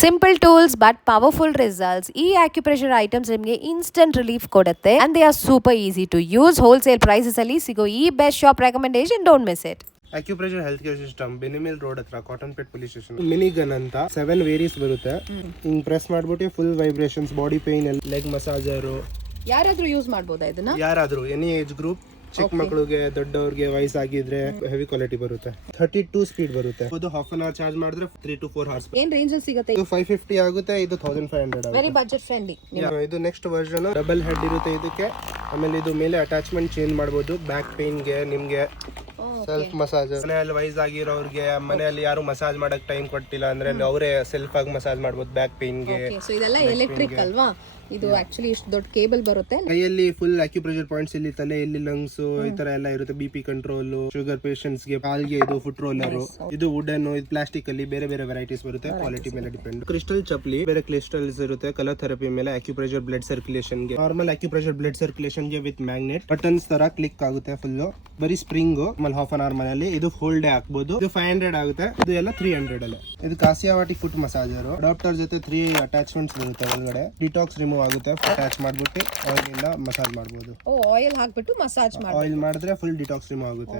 Simple tools but powerful results. ಈ acupressure items ನಿಮಗೆ instant relief ಕೊಡುತ್ತೆ and they are super easy to use. Wholesale prices ಅಲ್ಲಿ ಸಿಗೋ ಈ best shop recommendation, don't miss it. Acupressure health care system Binny Mill road ಹತ್ರ Cottonpet police station. Mini gun ಅಂತ 7 various ಬರುತ್ತೆ. ಹಿಂಗ್ press ಮಾಡ್ಬಿಟ್ಟು full vibrations, body pain, leg massager. ಯಾರಾದ್ರೂ use ಮಾಡಬಹುದಾ ಇದನ್ನ? ಯಾರಾದ್ರೂ ಎನಿ ಏಜ್ ಗ್ರೂಪ್, ಚಿಕ್ಕ ಮಕ್ಕಳಿಗೆ, ದೊಡ್ಡವ್ರಿಗೆ, ವಯಸ್ಸಾಗಿದ್ರೆ ಹೆವಿ ಕ್ವಾಲಿಟಿ ಬರುತ್ತೆ. 32 ಸ್ಪೀಡ್ ಬರುತ್ತೆ. ಇದು ಹಾಫ್ ಅನ್ ಅವರ್ ಚಾರ್ಜ್ ಮಾಡಿದ್ರೆ 3 to 4 hours. ಏನ್ ರೇಂಜ್ ಅಲ್ಲಿ ಸಿಗುತ್ತೆ? ಇದು 550 ಆಗುತ್ತೆ, ಇದು 1500 ಆಗುತ್ತೆ. Very budget friendly. ಇದು ನೆಕ್ಸ್ಟ್ ವರ್ಷನ್ ಡಬಲ್ ಹೆಡ್ ಇರುತ್ತೆ ಇದಕ್ಕೆ. ಆಮೇಲೆ ಇದು ಮೇಲೆ ಅಟ್ಯಾಚ್ಮೆಂಟ್ ಚೇಂಜ್ ಮಾಡಬಹುದು. ಬ್ಯಾಕ್ ಪೇನ್ಗೆ, ನಿಮ್ಗೆ ಸೆಲ್ಫ್ ಮಸಾಜ್, ಮನೆಯಲ್ಲಿ ವಯಸ್ಸಾಗಿರೋರಿಗೆ, ಮನೆಯಲ್ಲಿ ಯಾರು ಮಸಾಜ್ ಮಾಡಕ್ ಟೈಮ್ ಕೊಟ್ಟಿಲ್ಲ ಅಂದ್ರೆ ಅವರೇ ಸೆಲ್ಫ್ ಆಗಿ ಮಸಾಜ್ ಮಾಡಬಹುದು ಬ್ಯಾಕ್ ಪೇನ್ಗೆ. ಸೊ ಇದೆಲ್ಲ ಎಲೆಕ್ಟ್ರಿಕ್ ಅಲ್ವಾ? ಇದು ಆಕ್ಚುಲಿ ಇಷ್ಟು ದೊಡ್ಡ ಕೇಬಲ್ ಬರುತ್ತೆ. ಕೈಯಲ್ಲಿ ಫುಲ್ ಅಕ್ಯುಪ್ರೆಷರ್ ಪಾಯಿಂಟ್ಸ್, ಇಲ್ಲಿ ತಲೆ, ಇಲ್ಲಿ ಲಂಗ್ಸ್, ಈ ತರ ಎಲ್ಲ ಇರುತ್ತೆ. BP ಕಂಟ್ರೋಲ್, ಶುಗರ್ ಪೇಷಂಟ್ಸ್ ಗೆ, ಕಾಲ್ಗೆ ಇದು ಫುಟ್ ರೋಲರ್. ಇದು ವುಡನ್, ಇದು ಪ್ಲಾಸ್ಟಿಕ್ ಅಲ್ಲಿ ಬೇರೆ ಬೇರೆ ವೆರೈಟೀಸ್ ಬರುತ್ತೆ. ಕ್ವಾಲಿಟಿ ಮೇಲೆ ಡಿಪೆಂಡ್. ಕ್ರಿಸ್ಟಲ್ ಚಪ್ಪಲಿ, ಬೇರೆ ಕ್ರಿಸ್ಟಲ್ಸ್ ಇರುತ್ತೆ. ಕಲರ್ ಥೆರಪಿ ಮೇಲೆ ಅಕ್ಯುಪ್ರೆಷರ್ ಬ್ಲಡ್ ಸರ್ಕ್ಯುಲೇಷನ್ ಗೆ, ನಾರ್ಮಲ್ ಅಕ್ಯುಪ್ರೆಷರ್ ಬ್ಲಡ್ ಸರ್ಕ್ಯುಲೇಷನ್ ಗೆ ವಿತ್ ಮ್ಯಾಗ್ನೆಟ್ ಬಟನ್ಸ್ ತರ ಕ್ಲಿಕ್ ಆಗುತ್ತೆ. ಫುಲ್ ಬರೀ ಸ್ಪ್ರಿಂಗ್. ಆಮೇಲೆ ಹಾಫ್ ಅನ್ ಅವರ್ ಮನೆಯಲ್ಲಿ ಇದು ಫುಲ್ ಡೇ ಹಾಕ್ಬಹುದು. ಇದು 500 ಆಗುತ್ತೆ. ಇದು ಎಲ್ಲ 300 ಅಲ್ಲ. ಇದು ಕಾಸಿಯಾವಾಟಿ ಫುಟ್ ಮಸಾಜರ್. ಅಡಾಪ್ಟರ್ ಜೊತೆ 3 ಅಟ್ಯಾಚ್ಮೆಂಟ್ಸ್ ಬರುತ್ತೆ ಒಳಗಡೆ. ಡಿಟಾಕ್ಸ್ ರಿಮೂವ್ ಆಗುತ್ತೆ. ಅಟ್ಯಾಚ್ ಮಾಡ್ಬಿಟ್ಟು ಆಯಿಲ್ ಇಂದ ಮಸಾಜ್ ಮಾಡಬಹುದು. ಆಯಿಲ್ ಹಾಕ್ಬಿಟ್ಟು ಮಸಾಜ್ ಮಾಡಿ ಆಯಿಲ್ ಮಾಡಿದ್ರೆ ಫುಲ್ ಡಿಟಾಕ್ಸ್ ರಿಮೂವ್ ಆಗುತ್ತೆ.